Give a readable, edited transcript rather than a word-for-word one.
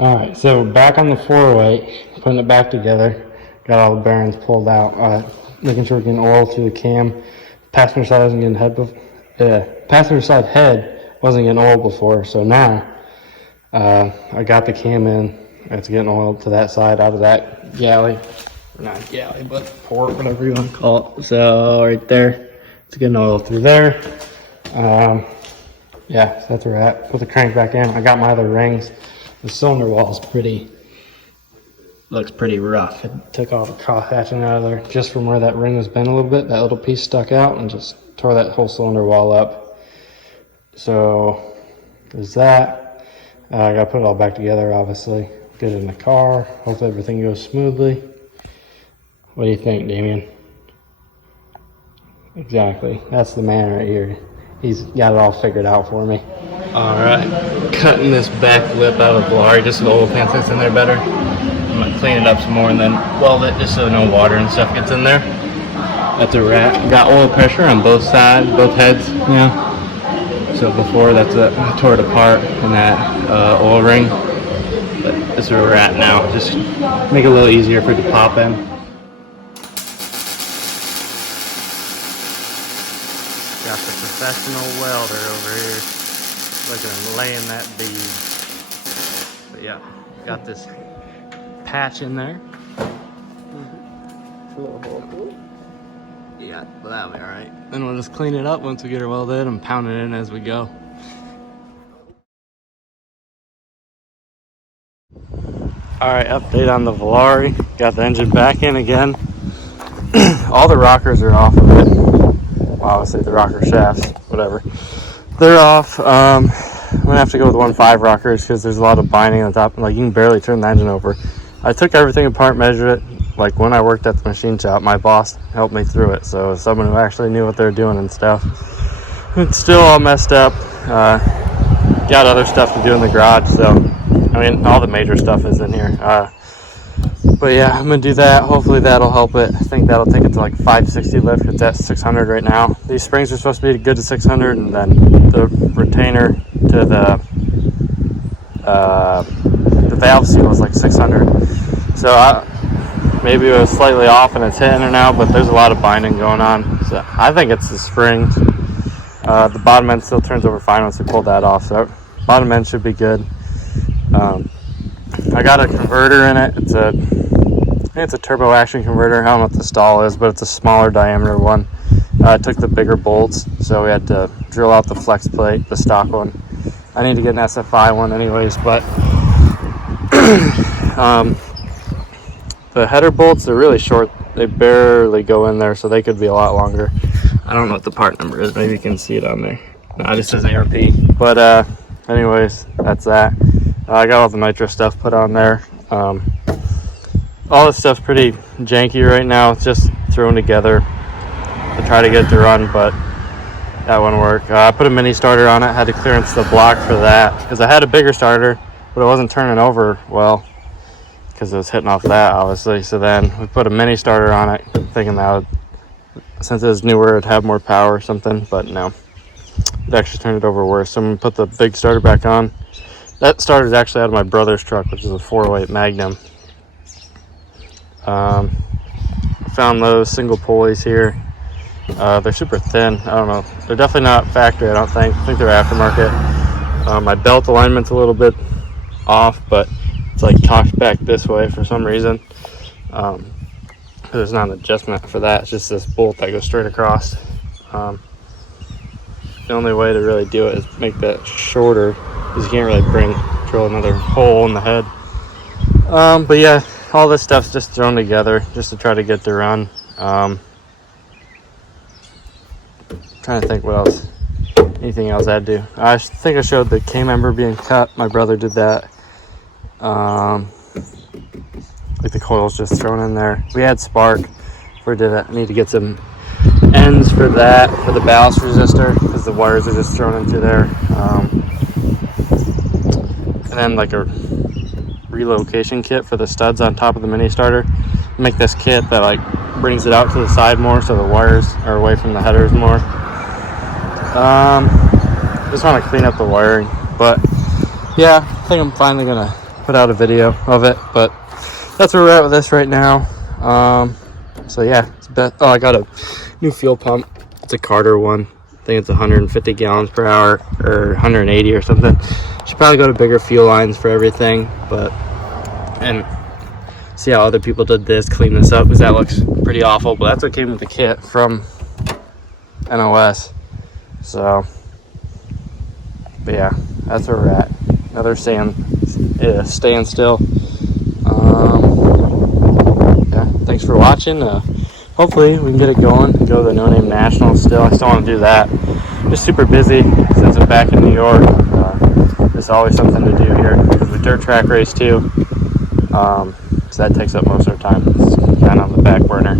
Alright, so back on the 4-weight, putting it back together. Got all the bearings pulled out. Making sure we're getting oil through the cam. Passenger side wasn't getting passenger side head wasn't getting oil before, so now I got the cam in. It's getting oil to that side out of that galley. Not galley, but port, whatever you want to call it. So right there, it's getting oil through there. Yeah, so that's where we're at. Put the crank back in. I got my other rings. The cylinder wall is looks pretty rough. It took all the cross hatching out of there just from where that ring was bent a little bit. That little piece stuck out and just tore that whole cylinder wall up. So there's that. I gotta put it all back together, obviously. Get it in the car. Hope everything goes smoothly. What do you think, Damien? Exactly. That's the man right here. He's got it all figured out for me. All right, cutting this back lip out of the Volare just so the oil pan sits in there better. I'm gonna clean it up some more and then weld it just so no water and stuff gets in there. That's a wrap. Got oil pressure on both sides, both heads, you know. So before I tore it apart in that oil ring. But this is where we're at now. Just make it a little easier for it to pop in. Got the professional welder over here looking and laying that bead. But yeah, got this patch in there. Yeah, but that'll be alright. Then we'll just clean it up once we get her welded and pound it in as we go. Alright, update on the Volare. Got the engine back in again. All the rockers are off of it. Well, obviously the rocker shafts, whatever. They're off. I'm gonna have to go with 1.5 rockers because there's a lot of binding on top. Like, you can barely turn the engine over. I took everything apart, measured it. Like, when I worked at the machine shop, my boss helped me through it. So someone who actually knew what they were doing and stuff. It's still all messed up. Got other stuff to do in the garage. So, I mean, all the major stuff is in here. But yeah, I'm gonna do that. Hopefully that'll help it. I think that'll take it to like 560 lift. It's at 600 right now. These springs are supposed to be good to 600, and then the retainer to the valve seal is like 600. So maybe it was slightly off and it's hitting her now, but there's a lot of binding going on. So I think it's the springs. The bottom end still turns over fine once we pull that off. So bottom end should be good. I got a converter in it. I think it's a turbo action converter. I don't know what the stall is, but it's a smaller diameter one. I took the bigger bolts, so we had to drill out the flex plate, the stock one. I need to get an SFI one anyways, but the header bolts are really short. They barely go in there, so they could be a lot longer. I don't know what the part number is. Maybe you can see it on there. No, it just says ARP. But anyways, that's that. I got all the nitro stuff put on there. All this stuff's pretty janky right now. It's just thrown together to try to get it to run, but that wouldn't work. I put a mini starter on it. Had to clearance the block for that because I had a bigger starter, but it wasn't turning over well because it was hitting off that, obviously. So then we put a mini starter on it, thinking that would, since it was newer, it'd have more power or something, but no. It actually turned it over worse. So I'm going to put the big starter back on. That starter is actually out of my brother's truck, which is a 4-weight Magnum. Found those single pulleys here. They're super thin. I don't know. They're definitely not factory, I don't think. I think they're aftermarket. My belt alignment's a little bit off, but it's like cocked back this way for some reason. There's not an adjustment for that. It's just this bolt that goes straight across. The only way to really do it is make that shorter, because you can't really drill another hole in the head. But yeah, all this stuff's just thrown together just to try to get to run. Trying to think what else, anything else I'd do. I think I showed the K-member being cut. My brother did that. Like the coils just thrown in there. We had spark for did it. I need to get some ends for that, for the ballast resistor, because the wires are just thrown into there. And then like a relocation kit for the studs on top of the mini starter. Make this kit that like brings it out to the side more so the wires are away from the headers more. Just want to clean up the wiring, but yeah, I think I'm finally gonna put put out a video of it, but that's where we're at with this right now. So yeah, I got a new fuel pump. It's a Carter one. I think it's 150 gallons per hour or 180 or something. Should probably go to bigger fuel lines for everything, and see how other people did this, clean this up, because that looks pretty awful. But that's what came with the kit from NOS. So, but yeah, that's where we're at. Another standstill. Yeah, thanks for watching. Hopefully we can get it going and go to the No Name Nationals still. I still want to do that. Just super busy since I'm back in New York. There's always something to do here because we dirt track race too. So that takes up most of our time. It's kind of on the back burner.